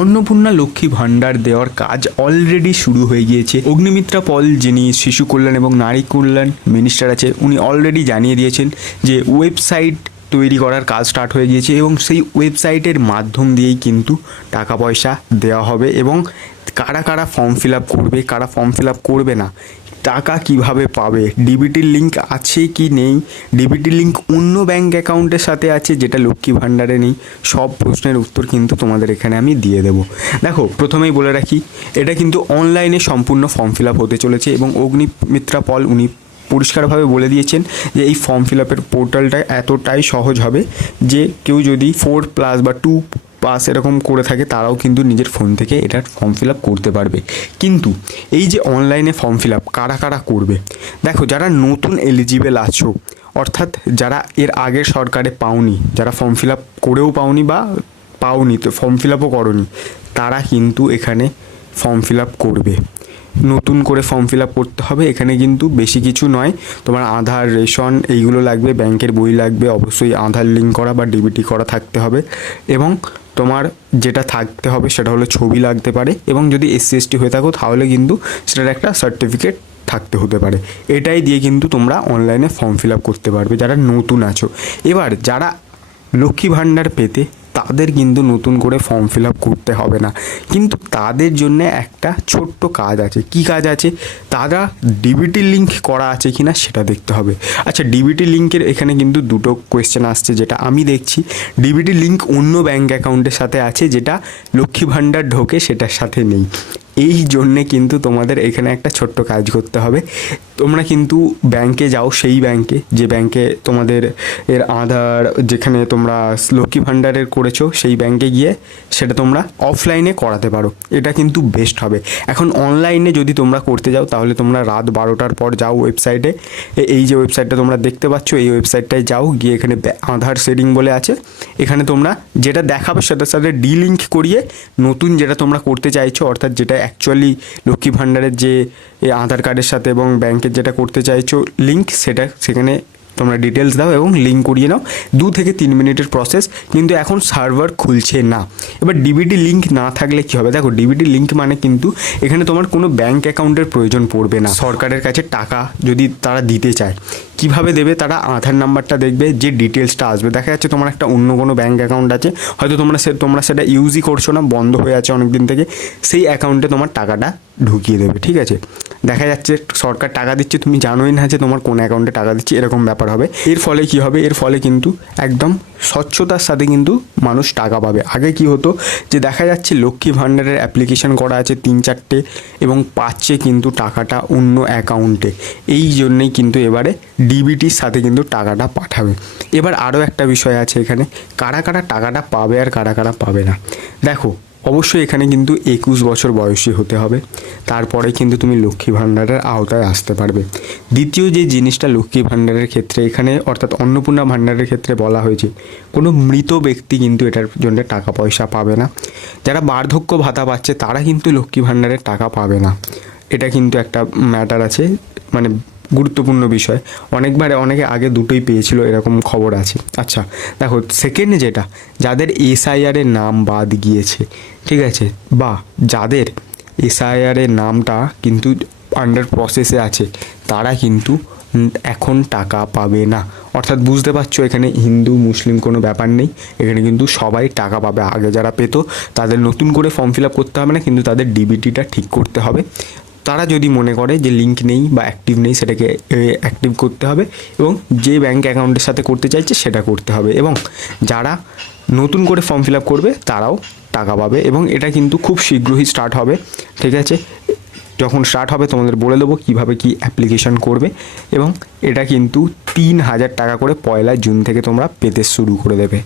অন্নপূর্ণা লক্ষ্মী ভাণ্ডার দেওয়ার কাজ অলরেডি শুরু হয়ে গিয়েছে। অগ্নিমিত্রা পল, যিনি শিশু কল্যাণ এবং নারী কল্যাণ মিনিস্টার আছে, উনি অলরেডি জানিয়ে দিয়েছেন যে ওয়েবসাইট তৈরি করার কাজ স্টার্ট হয়ে গিয়েছে এবং সেই ওয়েবসাইটের মাধ্যম দিয়েই কিন্তু টাকা পয়সা দেওয়া হবে। এবং কারা কারা ফর্ম ফিল আপ করবে, কারা ফর্ম ফিল আপ করবে না, টাকা কিভাবে পাবে, ডিবিটির লিঙ্ক আছে কি নেই, ডিবিটির লিঙ্ক অন্য ব্যাঙ্ক অ্যাকাউন্টের সাথে আছে যেটা লক্ষ্মী ভাণ্ডারে নেই, সব প্রশ্নের উত্তর কিন্তু তোমাদের এখানে আমি দিয়ে দেবো। দেখো, প্রথমেই বলে রাখি, এটা কিন্তু অনলাইনে সম্পূর্ণ ফর্ম ফিল আপ হতে চলেছে এবং অগ্নিমিত্রা পল উনি পরিষ্কারভাবে বলে দিয়েছেন যে এই ফর্ম ফিল আপের পোর্টালটা এতটাই সহজ হবে যে কেউ যদি 4+ বা 2 পাস এরকম করে থাকে তারাও কিন্তু নিজের ফোন থেকে এটার ফর্ম ফিল আপ করতে পারবে। কিন্তু এই যে অনলাইনে ফর্ম ফিল আপ কারা কারা করবে, দেখো, যারা নতুন এলিজিবল আছো, অর্থাৎ যারা এর আগের সরকারে পাওনি, যারা ফর্ম ফিল আপ করেও পাওনি বা পাওনি তো ফর্ম ফিল আপও করনি, তারা কিন্তু এখানে ফর্ম ফিল আপ করবে। নতুন করে ফর্ম ফিল আপ করতে হবে। এখানে কিন্তু বেশি কিছু নয়, তোমার আধার, রেশন এইগুলো লাগবে, ব্যাংকের বই লাগবে, অবশ্যই আধার লিঙ্ক করা বা ডিবিটি করা থাকতে হবে এবং তোমার যেটা থাকতে হবে সেটা হলো ছবি লাগতে পারে এবং যদি SC/ST হয়ে থাকো তাহলে কিন্তু সেটার একটা সার্টিফিকেট থাকতে হতে পারে। এটাই দিয়ে কিন্তু তোমরা অনলাইনে ফর্ম ফিল আপ করতে পারবে যারা নতুন আছো। এবার যারা লক্ষ্মী ভাণ্ডার পেতে, তাদের কিন্তু নতুন করে ফর্ম ফিল আপ করতে হবে না, কিন্তু তাদের জন্য একটা ছোট্ট কাজ আছে। কি কাজ আছে? তারা ডিবিটি লিঙ্ক করা আছে কি না সেটা দেখতে হবে। আচ্ছা, ডিবিটি লিঙ্কের এখানে কিন্তু দুটো কোয়েশ্চেন আসছে, যেটা আমি দেখছি। ডিবিটি লিঙ্ক অন্য ব্যাঙ্ক অ্যাকাউন্টের সাথে আছে যেটা লক্ষ্মী ভাণ্ডার ঢোকে সেটার সাথে নেই। এই জন্যে কিন্তু তোমাদের এখানে একটা ছোট্ট কাজ করতে হবে। তোমরা কিন্তু ব্যাংকে যাও, সেই ব্যাংকে যে ব্যাংকে তোমাদের এর আধার, যেখানে তোমরা লক্ষ্মী ভাণ্ডারের করেছো সেই ব্যাংকে গিয়ে সেটা তোমরা অফলাইনে করাতে পারো। এটা কিন্তু বেস্ট হবে। এখন অনলাইনে যদি তোমরা করতে যাও তাহলে তোমরা রাত 12টার পর যাও ওয়েবসাইটে, এই যে ওয়েবসাইটটা তোমরা দেখতে পাচ্ছ এই ওয়েবসাইটটায় যাও, গিয়ে এখানে আধার শেডিং বলে আছে, এখানে তোমরা যেটা দেখাবে সেটার সাথে লিঙ্ক করিয়ে নতুন যেটা তোমরা করতে চাইছো, অর্থাৎ যেটা অ্যাকচুয়ালি লক্ষ্মী ভাণ্ডারের যে আধার কার্ডের সাথে এবং ব্যাংকের যেটা করতে চাইছো লিঙ্ক, সেটা সেখানে তোমরা ডিটেলস দাও এবং লিঙ্ক করিয়ে নাও। 2 থেকে 3 মিনিটের প্রসেস, কিন্তু এখন সার্ভার খুলছে না। এবার ডিবিটি লিঙ্ক না থাকলে কী হবে? দেখো, ডিবিটি লিঙ্ক মানে কিন্তু এখানে তোমার কোনো ব্যাংক অ্যাকাউন্টের প্রয়োজন পড়বে না। সরকারের কাছে টাকা যদি তারা দিতে চায়, কিভাবে দেবে? তারা আধার নাম্বারটা দেখবে, যে ডিটেলসটা আসবে, দেখা যাচ্ছে তোমার একটা অন্য কোনো ব্যাংক অ্যাকাউন্ট আছে, হয়তো তোমরা সেটা ইউজই করছো না, বন্ধ হয়ে আছে অনেক দিন থেকে, সেই অ্যাকাউন্টে তোমার টাকাটা ঢুকিয়ে দেবে। ঠিক আছে, দেখা যাচ্ছে সরকার টাকা দিচ্ছে, তুমি জানোই না যে তোমার কোন অ্যাকাউন্টে টাকা দিচ্ছে, এরকম ব্যাপার হবে। এর ফলে কি হবে? এর ফলে কিন্তু একদম স্বচ্ছতার সাথে কিন্তু মানুষ টাকা পাবে। আগে কি হতো যে দেখা যাচ্ছে লক্ষ্মী ভাণ্ডারের অ্যাপ্লিকেশন করা আছে 3-4টে এবং পাচ্ছে কিন্তু টাকাটা অন্য অ্যাকাউন্টে। এই জন্যেই কিন্তু এবারে ডিবিটির সাথে কিন্তু টাকাটা পাঠাবে। এবার আরও একটা বিষয় আছে এখানে, কারা কারা টাকাটা পাবে আর কারা কারা পাবে না। দেখো, অবশ্যই এখানে কিন্তু 21 বছর বয়সী হতে হবে, তারপরে কিন্তু তুমি লক্ষ্মী ভাণ্ডারের আওতায় আসতে পারবে। দ্বিতীয় যে জিনিসটা লক্ষ্মী ভাণ্ডারের ক্ষেত্রে এখানে, অর্থাৎ অন্নপূর্ণা ভাণ্ডারের ক্ষেত্রে বলা হয়েছে, কোনো মৃত ব্যক্তি কিন্তু এটার জন্য টাকা পয়সা পাবে না। যারা বার্ধক্য ভাতা পাচ্ছে তারা কিন্তু লক্ষ্মী ভাণ্ডারের টাকা পাবে না। এটা কিন্তু একটা ম্যাটার আছে, মানে গুরুত্বপূর্ণ বিষয়। অনেকে আগে দুটোই পেয়েছিল এরকম খবর আছে। আচ্ছা, দেখো, সেকেন্ডে যেটা, যাদের SIR-এর নাম বাদ গিয়েছে, ঠিক আছে, বা যাদের SIR-এর নামটা কিন্তু আন্ডার প্রসেসে আছে, তারা কিন্তু এখন টাকা পাবে না। অর্থাৎ বুঝতে পারছো, এখানে হিন্দু মুসলিম কোনো ব্যাপার নেই, এখানে কিন্তু সবাই টাকা পাবে। আগে যারা পেত তাদের নতুন করে ফর্ম ফিল আপ করতে হবে না, কিন্তু তাদের ডিবিটিটা ঠিক করতে হবে। তারা যদি মনে করে যে লিঙ্ক নেই বা অ্যাক্টিভ নেই, সেটাকে অ্যাক্টিভ করতে হবে এবং যে ব্যাঙ্ক অ্যাকাউন্টের সাথে করতে চাইছে সেটা করতে হবে। এবং যারা নতুন করে ফর্ম ফিল আপ করবে তারাও টাকা পাবে এবং এটা কিন্তু খুব শীঘ্রই স্টার্ট হবে। ঠিক আছে, যখন স্টার্ট হবে তোমাদের বলে দেবো কীভাবে কি অ্যাপ্লিকেশন করবে এবং এটা কিন্তু 3000 টাকা করে 1 জুন থেকে তোমরা পেতে শুরু করে দেবে।